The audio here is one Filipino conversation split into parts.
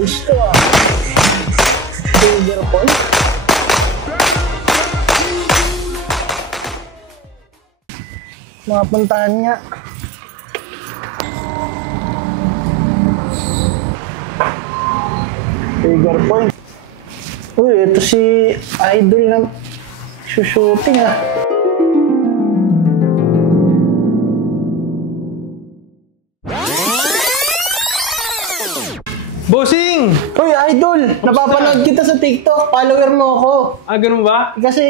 Ayos to ah. Trigger point. Mga puntahan nga. Trigger point. Uy, ito si Idol na shooting ah. Bossing! Uy, Idol! Napapanood kita sa TikTok. Follower mo ako. Ah, ganun ba? Kasi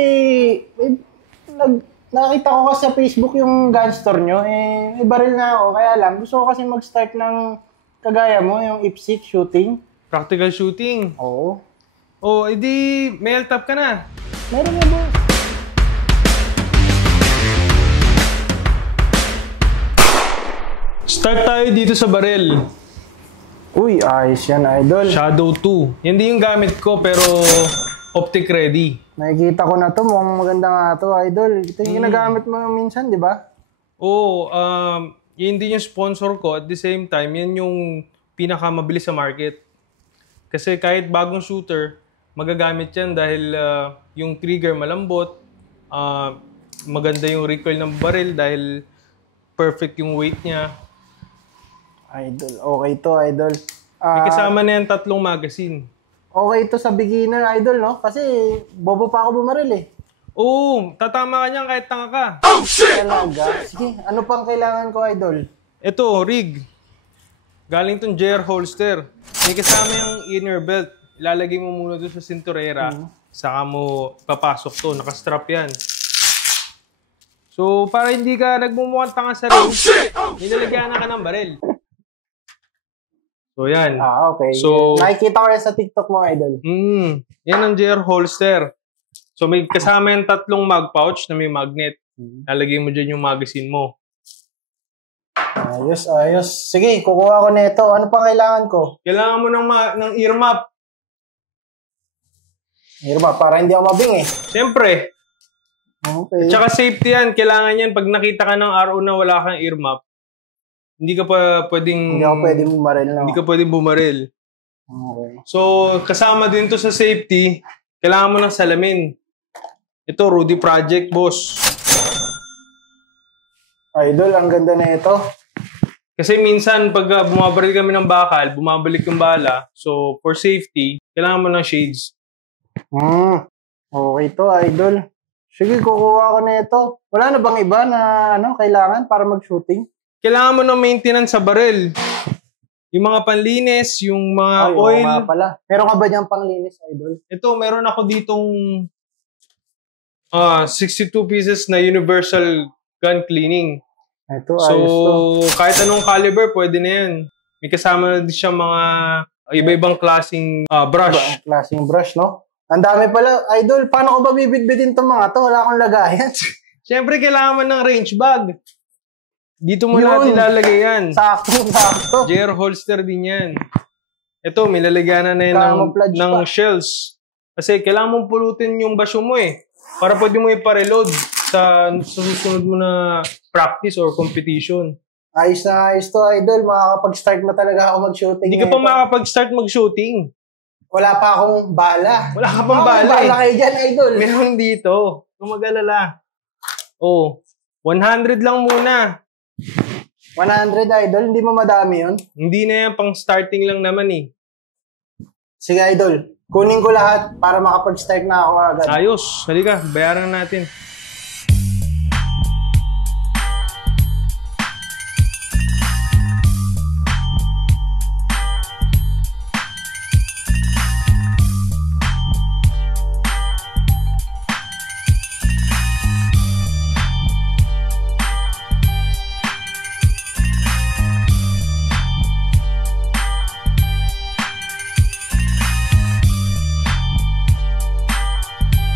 nakita ko kasi sa Facebook yung gun store nyo. Eh, ibaril na ako. Kaya lang, gusto ko kasi mag-start ng kagaya mo, yung IPSC shooting. Practical shooting. Oo. Oh, edi may LTAP ka na. Meron mo, boss. Start tayo dito sa barel. Uy, ayos yan, Idol. Shadow 2. Yan din yung gamit ko pero optic ready. Nakikita ko na to. Mukhang maganda nga to, Idol. Ito yung ginagamit mo minsan, di ba? Oo, yun din yung sponsor ko. At the same time, yan yung pinakamabilis sa market. Kasi kahit bagong shooter, magagamit yan dahil yung trigger malambot, maganda yung recoil ng baril dahil perfect yung weight niya. Idol, okay to, Idol. May kasama na yan 3 magazine. Okay to sa beginner, Idol, no? Kasi bobo pa ako bumaril eh. Oo, tatama ka niyan kahit tanga ka. Oh, shit! Talaga? Sige, ano pang kailangan ko, Idol? Ito, rig. Galing tong JR holster. May kasama yung inner belt. Ilalagay mo muna doon sa sinturera. Saka mo papasok to. Nakastrap yan. So, para hindi ka nagmumukhang tanga sa rig, nilalagyan na ka ng baril. So, yan. Ah, okay. So, nakikita ko yan sa TikTok mo, Idol. Yan ang JR holster. So, may kasama yung 3 mag pouch na may magnet. Lalagay mo dyan yung magazine mo. Ayos, ayos. Sige, kukuha ko nito. Ano pa kailangan ko? Kailangan mo ng ear map. Hirma, para hindi ako mabing eh. Siyempre. Okay. At saka safety yan. Kailangan yan. Pag nakita ka ng RO na wala kang ear map, hindi ka pa pwedeng... Hindi ako pwedeng bumaril, no? Hindi ka pwedeng bumaril. Okay. So, kasama din to sa safety, kailangan mo ng salamin. Ito, Rudy Project, boss. Idol, ang ganda na ito. Kasi minsan, pag bumabaril kami ng bakal, bumabalik yung bala. So, for safety, kailangan mo ng shades. Okay to, Idol. Sige, kukuha ko na ito. Wala na bang iba na kailangan para mag-shooting? Kailangan mo ng maintenance sa baril. Yung mga panlinis, yung mga oil. Nga pala. Meron ka ba diyang panglinis, Idol? Ito, meron ako ditong 62 pieces na universal gun cleaning. Ito, So, ayos to. kahit anong caliber, pwede na yan. May kasama na din siya mga iba-ibang klaseng brush. Iba ang klaseng brush, no? Ang dami pala. Idol, paano ko ba bibitbitin itong mga to? Wala akong lagayan. Siyempre, kailangan mo ng range bag. Dito mo natin lalagay yan. Sakto, sakto. JR holster din yan. Ito, may lalagyan na yan ng shells. Kasi kailangan mong pulutin yung basyo mo eh. Para pwede mo ipareload sa susunod mo na practice or competition. Ayos na ayos to, Idol. Makakapag-start na talaga ako mag-shooting. Hindi ka pa makakapag-start mag-shooting. Wala pa akong bala. Wala ka pang bala bala kayo dyan, Idol. Meron dito. Kung mag-alala. Oh, 100 lang muna. 100, Idol. Hindi mo madami yun? Hindi na yan. Pang starting lang naman eh. Sige, Idol. Kunin ko lahat para makapag-start na ako agad. Ayos. Halika. Bayaran natin.